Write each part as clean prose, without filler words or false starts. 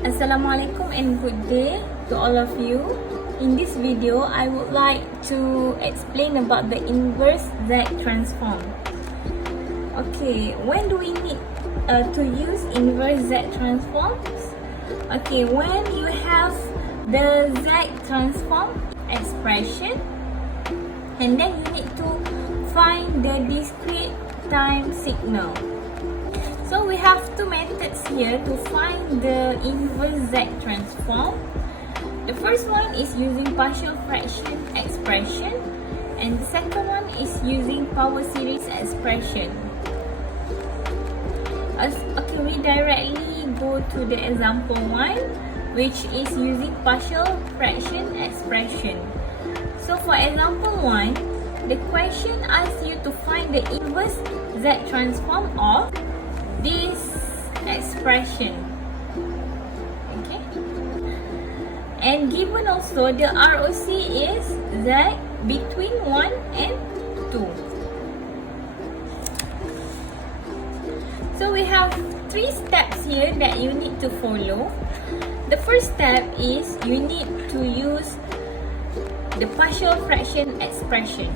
Assalamualaikum and good day to all of you. In this video, I would like to explain about the inverse Z transform. Okay, when do we need to use inverse Z transforms? Okay, when you have the Z transform expression and then you need to find the discrete time signal. So we have two methods here to find the inverse Z transform. The first one is using partial fraction expression and the second one is using power series expression. Okay, we directly go to the example 1, which is using partial fraction expression. So for example 1, the question asks you to find the inverse Z transform of this expression. Okay, and given also the ROC is Z between 1 and 2. So we have 3 steps here that you need to follow. The first step is you need to use the partial fraction expression.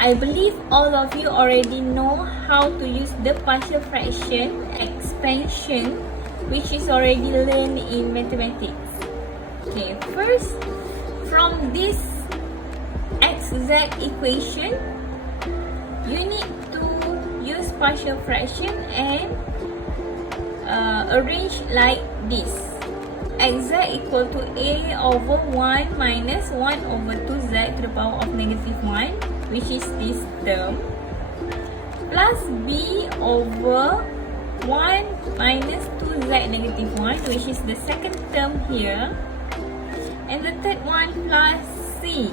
I believe all of you already know how to use the partial fraction expansion, which is already learned in mathematics. Okay, first, from this xz equation, you need to use partial fraction and arrange like this. Xz equal to a over 1 minus 1 over 2z to the power of negative 1, which is this term, plus b over 1 minus 2z negative 1, which is the second term here, and the third one plus c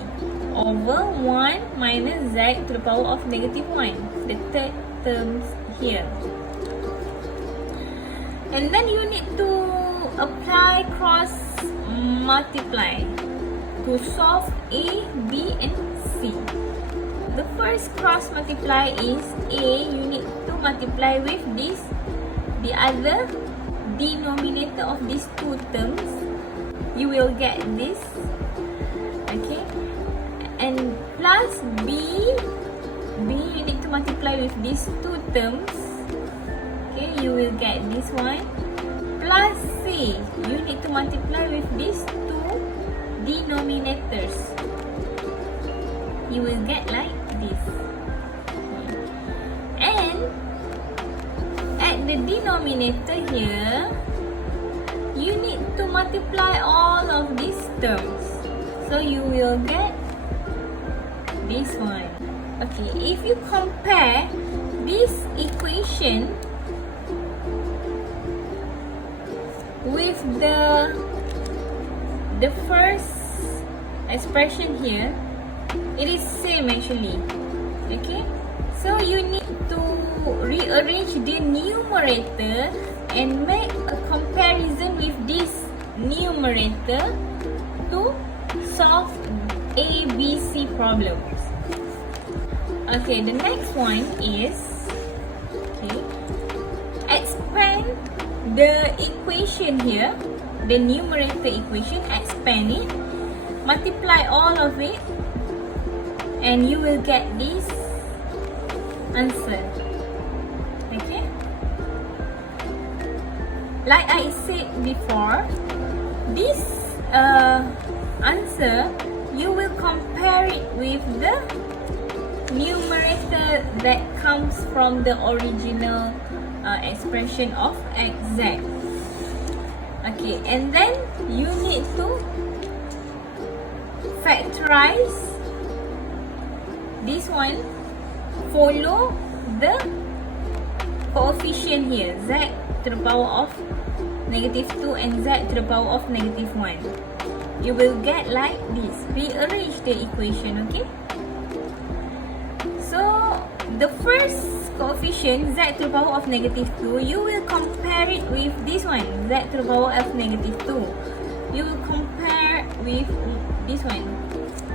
over 1 minus z to the power of negative 1, the third terms here. And then you need to apply cross multiply to solve a, b and c. The first cross multiply is a, you need to multiply with this, the other denominator of these two terms, you will get this. Okay, and plus b, you need to multiply with these two terms. Okay, you will get this one. Plus c, you need to multiply with these two denominators. You will get like this. And at the denominator here, you need to multiply all of these terms. So you will get this one. Okay, if you compare this equation with the first expression here, it is same actually. Okay, so you need to rearrange the numerator and make a comparison with this numerator to solve A, B, C problems. Okay, the next one is, okay, expand the equation here, the numerator equation, expand it, multiply all of it, and you will get this answer. Okay, like I said before, this answer, you will compare it with the numerator that comes from the original expression of xz. Okay, and then you need to factorize this one, follow the coefficient here, z to the power of negative 2 and z to the power of negative 1. You will get like this. Rearrange the equation, okay? So the first coefficient, z to the power of negative 2, you will compare it with this one, z to the power of negative 2. You will compare with this one,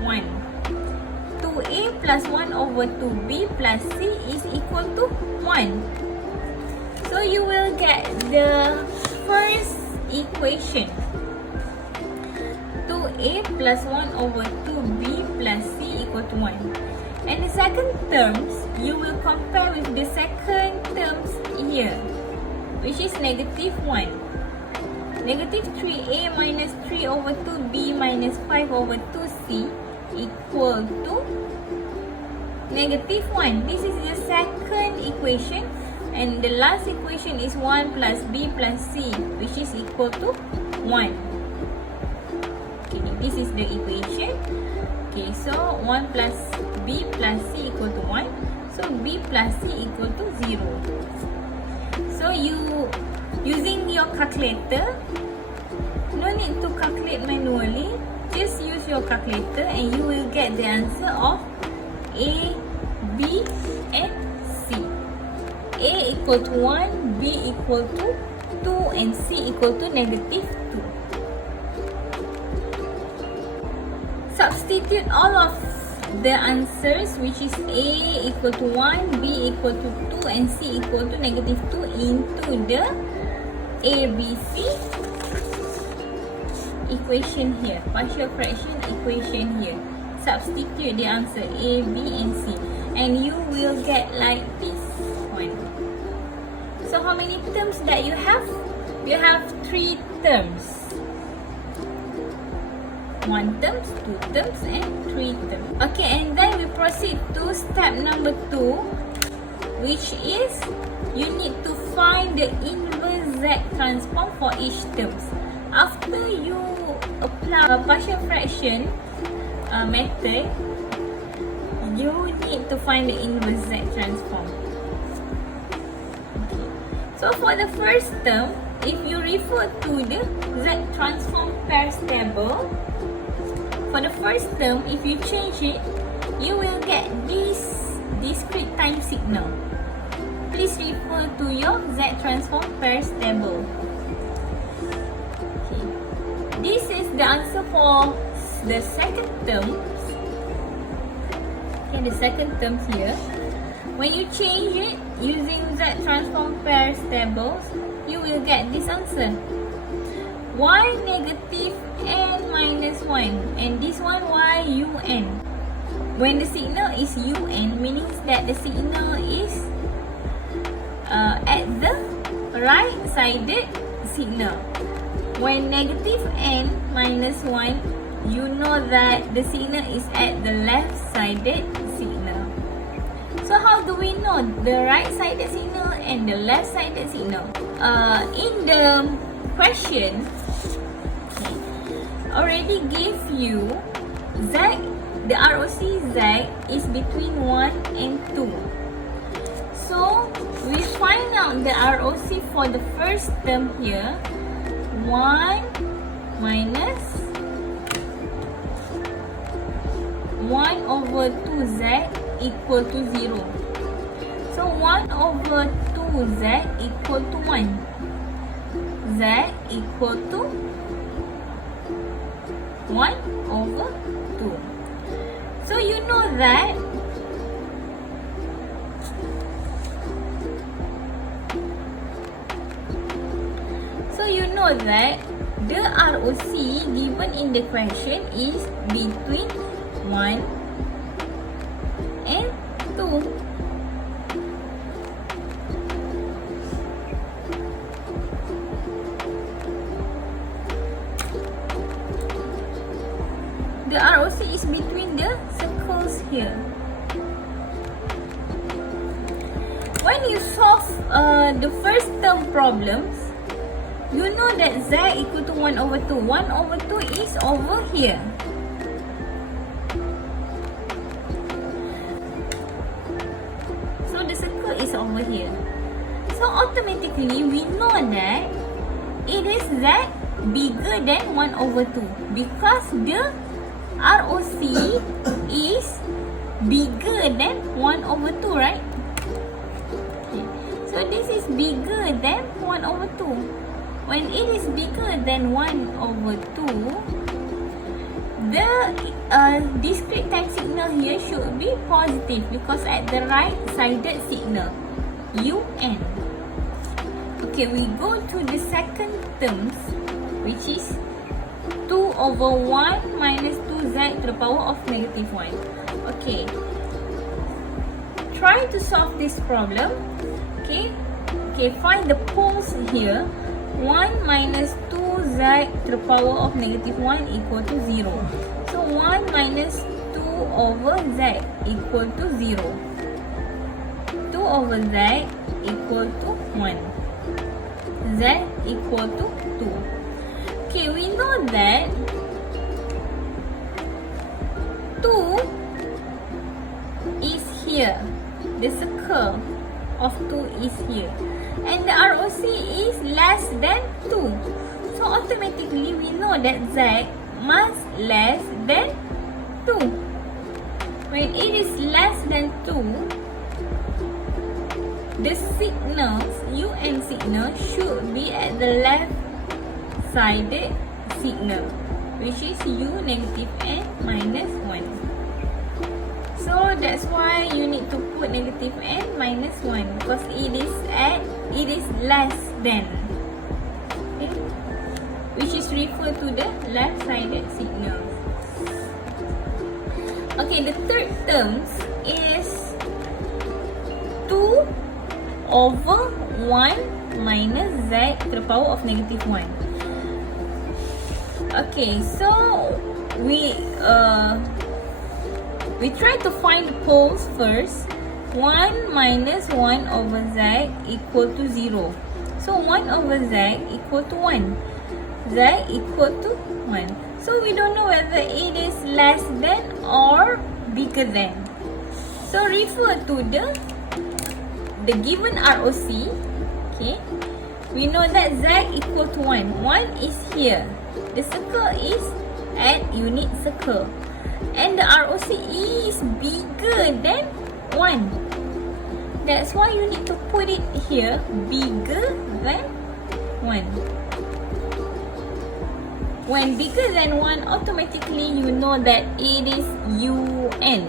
1. 2a plus 1 over 2b plus c is equal to 1. So you will get the first equation. 2a plus 1 over 2b plus c equal to 1. And the second terms, you will compare with the second terms here, which is negative 1. Negative 3a minus 3 over 2b minus 5 over 2c equal to negative 1. This is the second equation. And the last equation is 1 plus b plus c, which is equal to 1. Okay, this is the equation. Okay, so 1 plus b plus c equal to 1. So b plus c equal to 0. So you, using your calculator, no need to calculate manually. Just use your calculator and you will get the answer of A, B and C. A equal to 1, B equal to 2 and C equal to negative 2. Substitute all of the answers, which is A equal to 1, B equal to 2 and C equal to negative 2 into the ABC equation here, partial fraction equation here. Substitute the answer A, B and C and you will get like this one. So how many terms that you have? You have 3 terms. 1 terms, 2 terms and 3 terms. Okay, and then we proceed to step number 2, which is you need to find the inverse Z transform for each terms. After you apply a partial fraction method, you need to find the inverse Z transform. Okay. So for the first term, if you refer to the Z transform pairs table, for the first term, if you change it, you will get this discrete time signal. Please refer to your Z transform pairs table. Okay. This is the answer for the second term. Okay, the second term here. When you change it using Z transform pairs tables, you will get this answer. Y negative n minus 1 and this one y un. When the signal is un, meaning that the signal is at the right sided signal. When negative n minus 1, you know that the signal is at the left sided signal. So how do we know the right sided signal and the left sided signal? In the question, already gave you Z, the ROC Z is between 1 and 2. So we find out the ROC for the first term here, 1 minus 1 over 2Z equal to 0. So 1 over 2Z equal to 1. Z equal to 1 over 2. So you know that the ROC given in the question is between 1 and 2. The ROC is between the circles here. When you solve the first term problems, you know that Z equal to 1 over 2. 1 over 2 is over here. So the circle is over here. So automatically we know that it is Z bigger than 1 over 2 because the ROC is bigger than 1 over 2, right? Okay. So this is bigger than 1 over 2. When it is bigger than 1 over 2, the discrete time signal here should be positive because at the right sided signal, UN. Okay, we go to the second terms. which is 2 over 1 minus 2z to the power of negative 1. Okay, try to solve this problem. Okay, find the poles here. 1 minus 2z to the power of negative 1 equal to 0. So 1 minus 2 over z equal to 0. 2 over z equal to 1. Z equal to 2. Okay, we know that 2 is here. The circle of 2 is here. And the ROC is less than 2. So automatically we know that Z must less than 2. When it is less than 2, the signals, UN signal, should be at the left-sided signal, which is U negative n minus 1. So that's why you need to put negative n minus 1, because it is less than, okay, which is referred to the left-sided signals. Okay, the third terms is 2 over 1 minus z to the power of negative 1. Okay, so we try to find the poles first. 1 minus 1 over z equal to 0. So 1 over z equal to 1. Z equal to 1. So we don't know whether it is less than or bigger than. So refer to the given ROC. Okay, we know that z equal to 1. 1 is here. The circle is at unit circle. And the ROC is bigger than 1. That's why you need to put it here, bigger than 1. When bigger than 1, automatically you know that it is UN,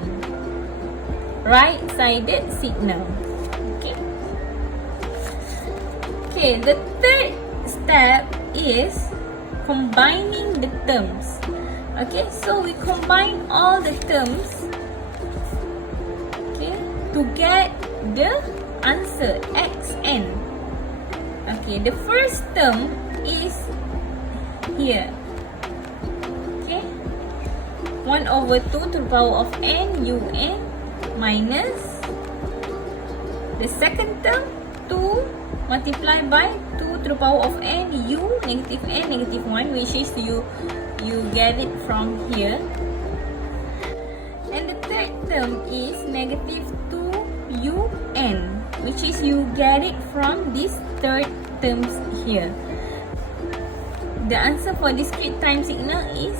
right-sided signal. Okay. Okay, the third step is combining the terms. Okay, so we combine all the terms, okay, to get the answer xn. Okay, the first term is here. Okay, 1 over 2 to the power of n un minus the second term 2 multiplied by 2 to the power of n negative 1, which is you get it from here. And the third term is negative 2 un, which is you get it from these third terms here. The answer for discrete time signal is